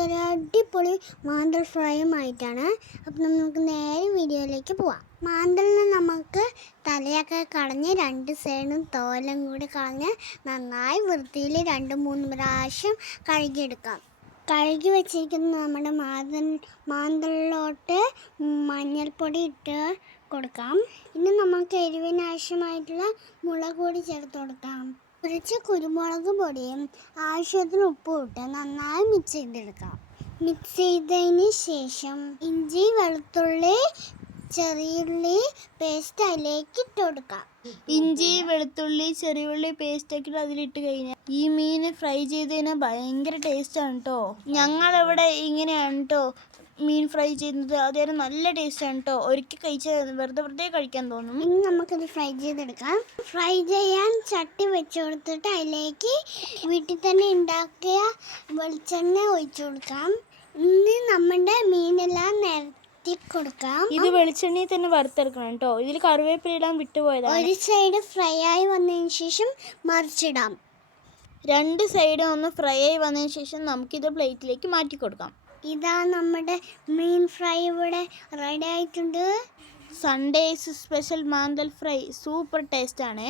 ഇതൊരു അടിപൊളി മാന്തൽ ഫ്രൈയുമായിട്ടാണ്. അപ്പം നമുക്ക് നേരെ വീഡിയോയിലേക്ക് പോവാം. മാന്തലിന് നമുക്ക് തലയൊക്കെ കളഞ്ഞ് രണ്ട് സൈഡും തോലും കൂടി കളഞ്ഞ് നന്നായി വൃത്തിയിൽ രണ്ട് മൂന്ന് പ്രാവശ്യം കഴുകിയെടുക്കാം. കഴുകി വെച്ചിരിക്കുന്ന നമ്മുടെ മാതൻ മാന്തളിലോട്ട് മഞ്ഞൾപ്പൊടി ഇട്ട് കൊടുക്കാം. ഇനി നമുക്ക് എരിവിന് ആവശ്യമായിട്ടുള്ള മുളക് കൂടി ചേർത്ത് കൊടുക്കാം. കുറച്ച് കുരുമുളക് പൊടിയും ആവശ്യത്തിന് ഉപ്പും ഇട്ട് നന്നായി മിക്സ് ചെയ്തെടുക്കാം. മിക്സ് ചെയ്തതിന് ശേഷം ഇഞ്ചി വെളുത്തുള്ളി ചെറിയുള്ളി പേസ്റ്റ് അതിലേക്ക് ഇട്ട് കൊടുക്കാം. ഇഞ്ചി വെളുത്തുള്ളി ചെറിയുള്ളി പേസ്റ്റ് ഒക്കെ അതിലിട്ട് കഴിഞ്ഞാൽ ഈ മീൻ ഫ്രൈ ചെയ്ത് കഴിഞ്ഞാൽ ഭയങ്കര ടേസ്റ്റാണ് കേട്ടോ ഞങ്ങളിവിടെ ഇങ്ങനെയാണ് കേട്ടോ മീൻ ഫ്രൈ ചെയ്യുന്നത് അതേരം നല്ല ടേസ്റ്റാണ് കേട്ടോ ഒരിക്കൽ കഴിച്ചാൽ വെറുതെ വെറുതെ കഴിക്കാൻ തോന്നും. ഇനി നമുക്കിത് ഫ്രൈ ചെയ്തെടുക്കാം. ഫ്രൈ ചെയ്യാൻ ചട്ടി വെച്ച് കൊടുത്തിട്ട് അതിലേക്ക് വീട്ടിൽ തന്നെ ഉണ്ടാക്കിയ വെളിച്ചെണ്ണ ഒഴിച്ചു കൊടുക്കാം. ഇനി നമ്മുടെ മീനെല്ലാം നിരത്തി കൊടുക്കാം. ഇത് വെളിച്ചെണ്ണയിൽ തന്നെ വറുത്തെടുക്കണം കേട്ടോ ഇതിൽ കറിവേപ്പില ഇടാൻ വിട്ടുപോയതാണ്. ഒരു സൈഡ് ഫ്രൈ ആയി വന്നതിന് ശേഷം മറിച്ചിടാം. രണ്ട് സൈഡും ഒന്ന് ഫ്രൈ ആയി വന്നതിന് ശേഷം നമുക്കിത് പ്ലേറ്റിലേക്ക് മാറ്റി കൊടുക്കാം. ഇതാ നമ്മുടെ മീൻ ഫ്രൈ ഇവിടെ റെഡി ആയിട്ടുണ്ട്. സൺഡേസ് സ്പെഷ്യൽ മാന്തൽ ഫ്രൈ സൂപ്പർ ടേസ്റ്റ് ആണ്.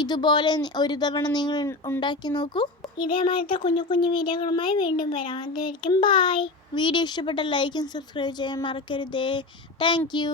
ഇതുപോലെ ഒരു തവണ നിങ്ങൾ ഉണ്ടാക്കി നോക്കൂ. ഇതേമാതിരത്തെ കുഞ്ഞു കുഞ്ഞു വീഡിയോകളുമായി വീണ്ടും വരാം. അതുവരെയും ബായ് വീഡിയോ ഇഷ്ടപ്പെട്ട ലൈക്കും സബ്സ്ക്രൈബ് ചെയ്യാൻ മറക്കരുതേ. Thank you